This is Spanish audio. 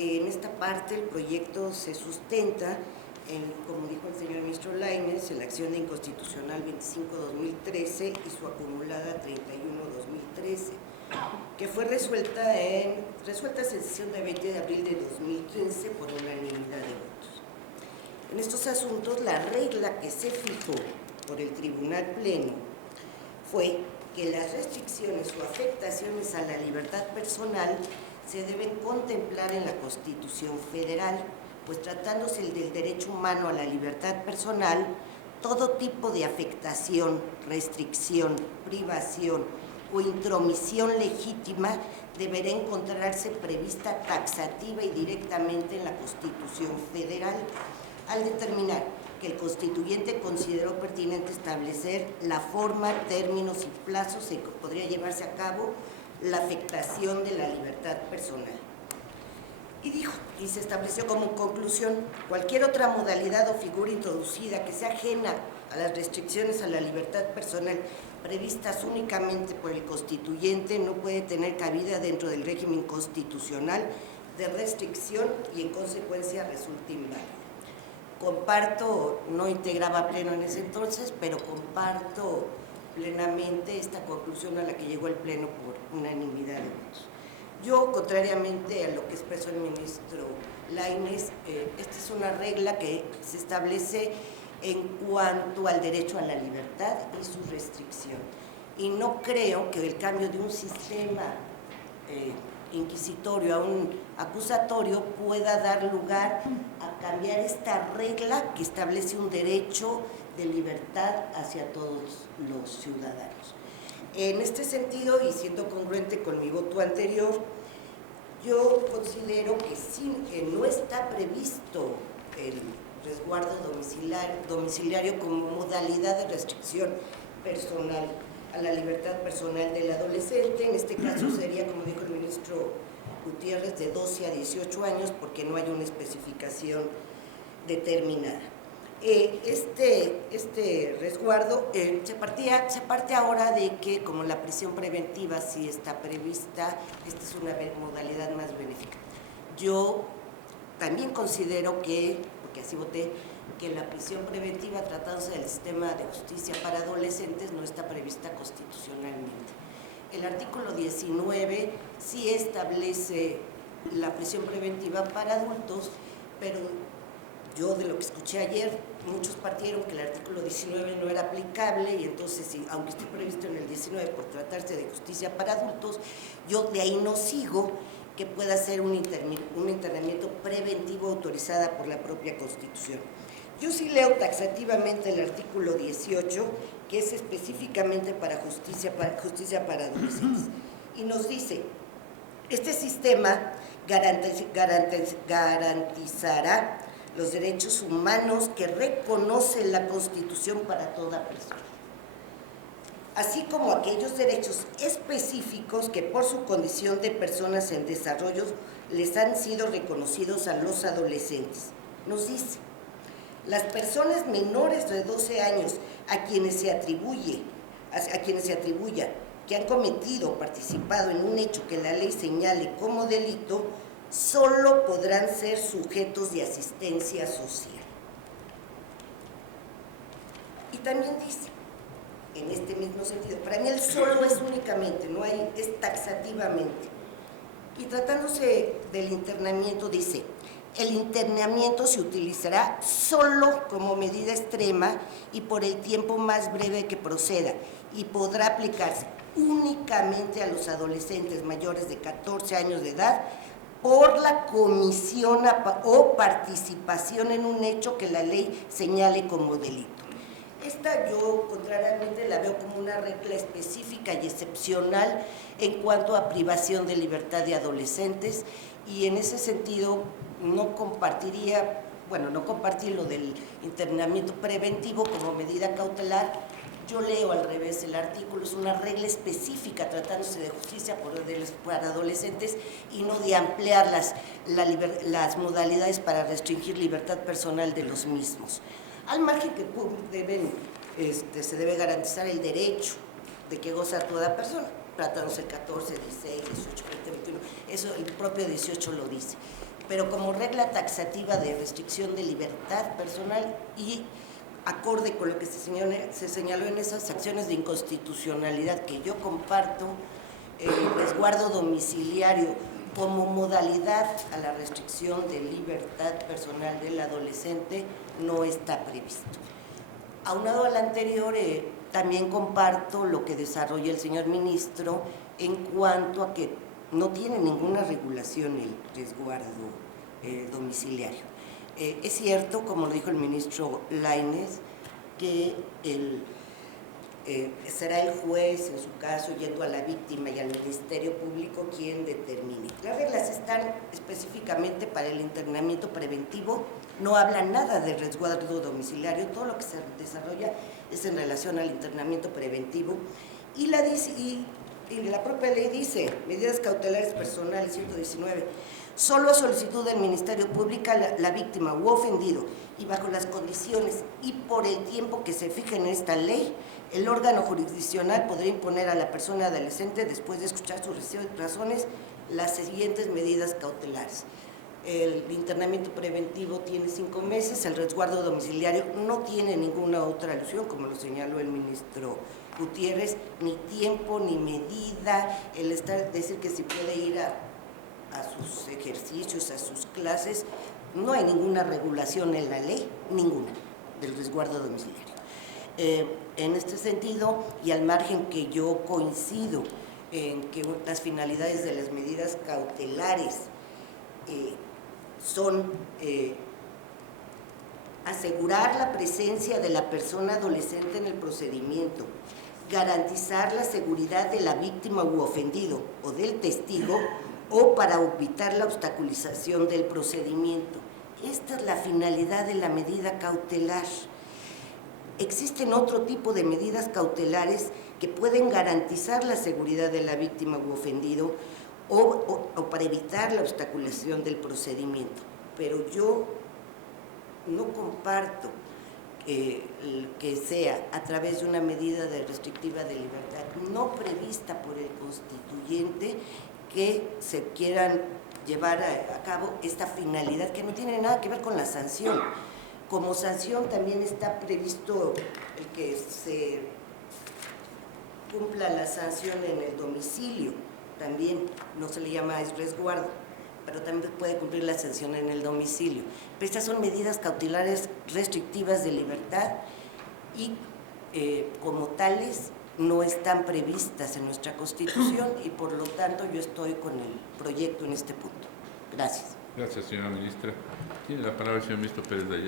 En esta parte el proyecto se sustenta en, como dijo el señor ministro Lainez, en la acción de inconstitucional 25-2013 y su acumulada 31-2013, que fue resuelta en sesión de 20 de abril de 2015 por unanimidad de votos. En estos asuntos, la regla que se fijó por el Tribunal Pleno fue que las restricciones o afectaciones a la libertad personal se deben contemplar en la Constitución Federal, pues tratándose del derecho humano a la libertad personal, todo tipo de afectación, restricción, privación o intromisión legítima deberá encontrarse prevista taxativa y directamente en la Constitución Federal, al determinar que el constituyente consideró pertinente establecer la forma, términos y plazos en que podría llevarse a cabo la afectación de la libertad personal. Y se estableció como conclusión, cualquier otra modalidad o figura introducida que sea ajena a las restricciones a la libertad personal previstas únicamente por el constituyente no puede tener cabida dentro del régimen constitucional de restricción y en consecuencia resulta inválido. Comparto, no integraba Pleno en ese entonces, pero comparto plenamente esta conclusión a la que llegó el Pleno por unanimidad de votos. Yo, contrariamente a lo que expresó el ministro Lainez, esta es una regla que se establece en cuanto al derecho a la libertad y su restricción. Y no creo que el cambio de un sistema inquisitorio a un acusatorio pueda dar lugar a cambiar esta regla que establece un derecho de libertad hacia todos los ciudadanos. En este sentido, y siendo congruente con mi voto anterior, yo considero que no está previsto el resguardo domiciliario como modalidad de restricción personal a la libertad personal del adolescente. En este caso sería, como dijo el ministro Gutiérrez, de 12 a 18 años, porque no hay una especificación determinada. Este resguardo se parte ahora de que, como la prisión preventiva sí está prevista, esta es una modalidad más benéfica. Yo también considero que, porque así voté, que la prisión preventiva, tratándose del sistema de justicia para adolescentes, no está prevista constitucionalmente. El artículo 19 sí establece la prisión preventiva para adultos, pero yo, de lo que escuché ayer, muchos partieron que el artículo 19 no era aplicable, y entonces, aunque esté previsto en el 19 por tratarse de justicia para adultos, yo de ahí no sigo que pueda ser un internamiento preventivo autorizada por la propia Constitución. Yo sí leo taxativamente el artículo 18, que es específicamente para justicia para adolescentes, y nos dice: este sistema garantizará los derechos humanos que reconoce la Constitución para toda persona, así como aquellos derechos específicos que por su condición de personas en desarrollo les han sido reconocidos a los adolescentes. Nos dice: las personas menores de 12 años a quienes se atribuya que han cometido o participado en un hecho que la ley señale como delito, solo podrán ser sujetos de asistencia social. Y también dice, en este mismo sentido, para mí el solo es únicamente, no hay, es taxativamente. Y tratándose del internamiento, dice: el internamiento se utilizará solo como medida extrema y por el tiempo más breve que proceda, y podrá aplicarse únicamente a los adolescentes mayores de 14 años de edad por la comisión o participación en un hecho que la ley señale como delito. Esta yo, contrariamente, la veo como una regla específica y excepcional en cuanto a privación de libertad de adolescentes, y en ese sentido no compartí lo del internamiento preventivo como medida cautelar. Yo leo al revés el artículo, es una regla específica tratándose de justicia para adolescentes y no de ampliar las modalidades para restringir libertad personal de los mismos. Al margen que se debe garantizar el derecho de que goza toda persona, tratándose el 14, 16, 18, 20, 21, eso el propio 18 lo dice. pero como regla taxativa de restricción de libertad personal y acorde con lo que se señaló en esas acciones de inconstitucionalidad que yo comparto, el resguardo domiciliario como modalidad a la restricción de libertad personal del adolescente no está previsto. Aunado al anterior, también comparto lo que desarrolla el señor ministro en cuanto a que no tiene ninguna regulación el resguardo domiciliario. Es cierto, como lo dijo el ministro Lainez, que será el juez, en su caso, yendo a la víctima y al Ministerio Público, quien determine. Las reglas están específicamente para el internamiento preventivo, no habla nada de resguardo domiciliario, todo lo que se desarrolla es en relación al internamiento preventivo, y la propia ley dice, medidas cautelares personales, 119, solo a solicitud del Ministerio Público la víctima u ofendido y bajo las condiciones y por el tiempo que se fije en esta ley, el órgano jurisdiccional podrá imponer a la persona adolescente, después de escuchar sus razones, las siguientes medidas cautelares. El internamiento preventivo tiene 5 meses, el resguardo domiciliario no tiene ninguna otra alusión, como lo señaló el ministro Gutiérrez, ni tiempo, ni medida, decir que si puede ir a sus ejercicios, a sus clases, no hay ninguna regulación en la ley, ninguna, del resguardo domiciliario. En este sentido, y al margen que yo coincido en que las finalidades de las medidas cautelares son asegurar la presencia de la persona adolescente en el procedimiento, garantizar la seguridad de la víctima u ofendido o del testigo, o para evitar la obstaculización del procedimiento. Esta es la finalidad de la medida cautelar. Existen otro tipo de medidas cautelares que pueden garantizar la seguridad de la víctima u ofendido o para evitar la obstaculización del procedimiento. Pero yo no comparto que sea a través de una medida restrictiva de libertad no prevista por el constituyente que se quieran llevar a cabo esta finalidad que no tiene nada que ver con la sanción. Como sanción también está previsto el que se cumpla la sanción en el domicilio, también no se le llama resguardo, pero también puede cumplir la sanción en el domicilio. Pero estas son medidas cautelares restrictivas de libertad y como tales no están previstas en nuestra Constitución y por lo tanto yo estoy con el proyecto en este punto. Gracias. Gracias, señora ministra. Tiene la palabra el señor ministro Pérez de Ayala.